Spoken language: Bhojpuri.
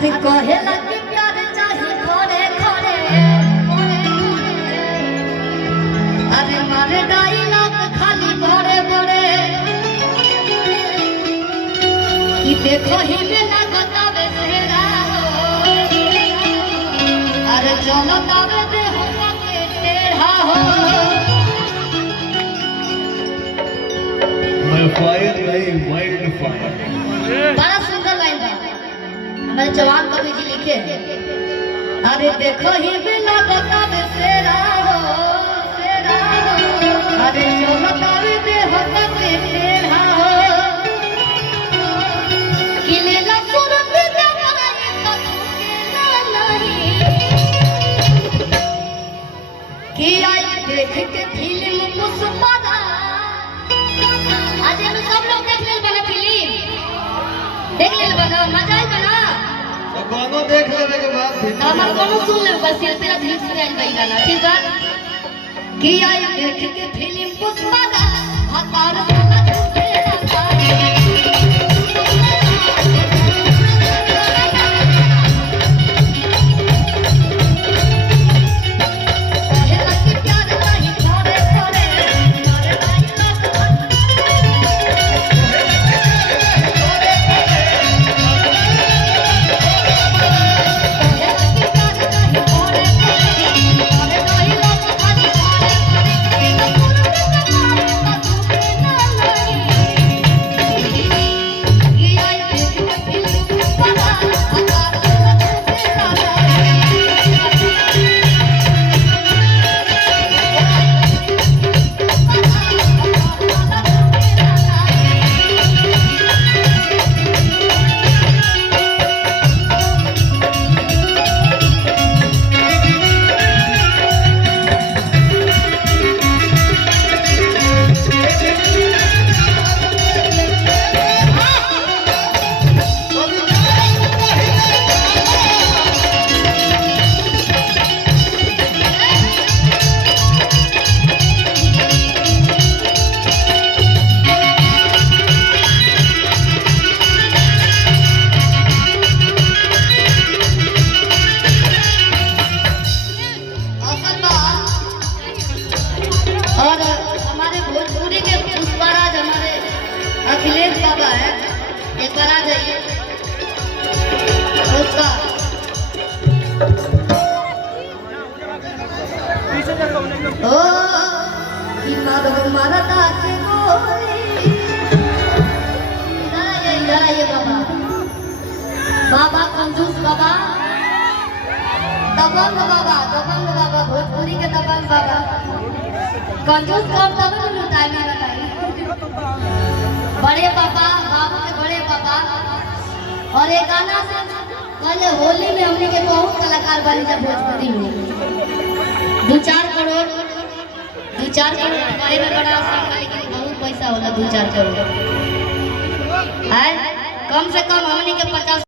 अरे कहे लगे प्यार चाहे खड़े खड़े अरे मारे डायलॉग खाली बड़े बड़े कि देखो ही में ना बतावे तेरा अरे चलो तावे दे हो के टेढ़ा हो मैं फायर नहीं वाइल्ड फायर। बड़ा सुंदर लाइन था हमारे जवान कवि जी लिखे। अरे देखो ही बिना बतावे तेरा हो अरे जो बतावे दे हो के टेढ़ा हो कि लीला सूरत जमाए तो केला नहीं कि आई देख के फिल्म पुष्पा आज हम सब लोग देख ले बना फिल्म देख ले बना मजा आई बना तो गाना देख लेने के बाद हमार गाना सुन ले बस ये तेरा दिल से आई भाई गाना ठीक है कि आई देख के फिल्म पुष्पा दा हतार सोना झूठे रास्ता और हमारे भोजपुरी के पुष्पराज हमारे अखिलेश बाबा है एक बार आ जाइए उसका ओ कि माधव मारता के गोली इधर आइए बाबा बाबा कंजूस बाबा दबंग बाबा भोजपुरी के दबंग बाबा कंजूस कौन तब न लुटाए में बताइए बड़े पापा बाबू के बड़े पापा और एक गाना से कल होली में हमने के बहुत कलाकार बने जब भोजपुरी में 2-4 करोड़ कहे में बड़ा आसान लेकिन बहुत पैसा होला 2-4 करोड़ है कम से कम हमने के 50